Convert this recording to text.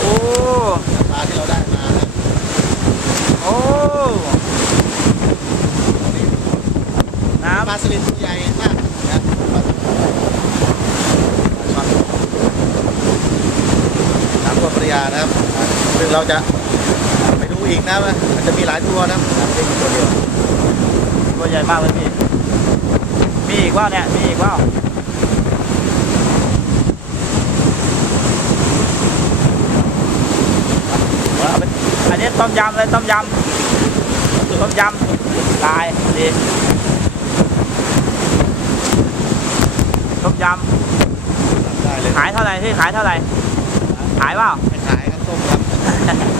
โอ้ปลาที่เราได้มาโอ้น้ำปลาสลิดตัวใหญ่มากนะปลาสวัวใหญ่น้ำตัวปริยครับ ซึ่งเราจะไปดูอีกนะมันจะมีหลายตัวนะไม่ได้ตัวเดียวตัวใหญ่มากเลยพี่มีอีกว่าเนี่ยมีอีกว่า ต้มยำเลยต้มยำต้มยำตายดีต้มยได้เลยำขายเท่าไหร่พี่ขายเท่าไหร่ขายเปล่าไม่ขายครับต้มครับ